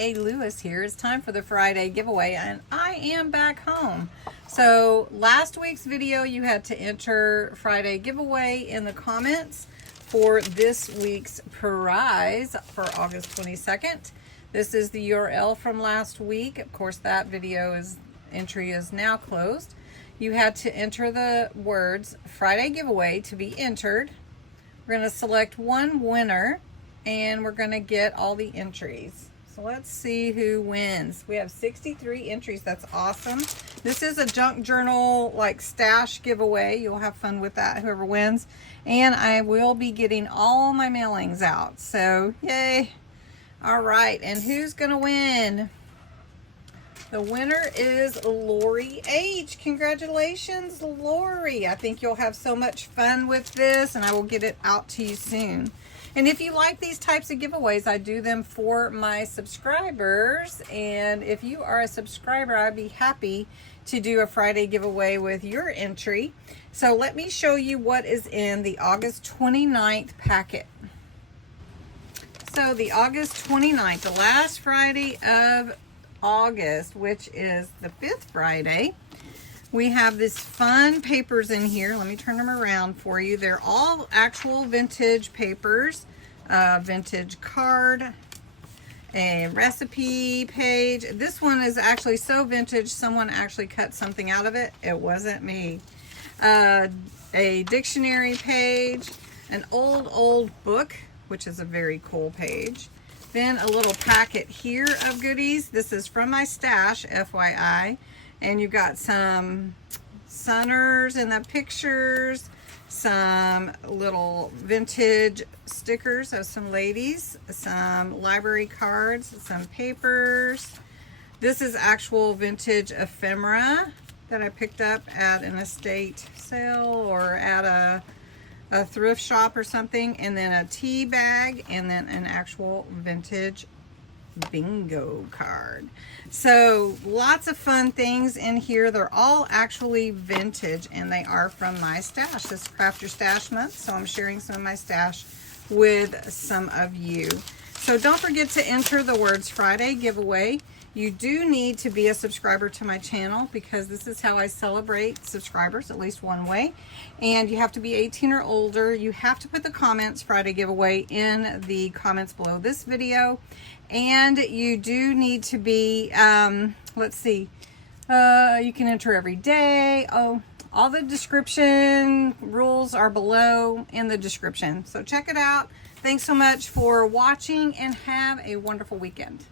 CindyALewis here. It's time for the Friday giveaway, and I am back home. So last week's video, you had to enter Friday giveaway in the comments for this week's prize for August 22nd. This is the URL from last week. Of course, that entry is now closed. You had to enter the words Friday giveaway to be entered. We're going to select one winner, and we're going to get all the entries. So let's see who wins. We have 63 entries. That's awesome. This is a junk journal like stash giveaway. You'll have fun with that, whoever wins. And I will be getting all my mailings out. So yay. All right. And who's going to win? The winner is Lori H. Congratulations, Lori. I think you'll have so much fun with this, and I will get it out to you soon. And if you like these types of giveaways, I do them for my subscribers. And if you are a subscriber, I'd be happy to do a Friday giveaway with your entry. So let me show you what is in the August 29th packet. So the August 29th, the last Friday of August, which is the 5th Friday, we have these fun papers in here. Let me turn them around for you. They're all actual vintage papers. Vintage card, a recipe page. This one is actually so vintage, someone actually cut something out of it. It wasn't me. A dictionary page, an old book, which is a very cool page. Then a little packet here of goodies. This is from my stash, FYI. And you've got some Sunners in the pictures, some little vintage stickers of some ladies, some library cards, some papers. This is actual vintage ephemera that I picked up at an estate sale or at a thrift shop or something. And then a tea bag, and then an actual vintage bingo card. So lots of fun things in here. They're all actually vintage, and they are from my stash. This is Craft Your Stash month, so I'm sharing some of my stash with some of you. So don't forget to enter the words Friday giveaway. You do need to be a subscriber to my channel, because this is how I celebrate subscribers, at least one way. And you have to be 18 or older. You have to put the comments Friday giveaway in the comments below this video. And you do need to be, let's see, you can enter every day. Oh, all the description rules are below in the description. So check it out. Thanks so much for watching, and have a wonderful weekend.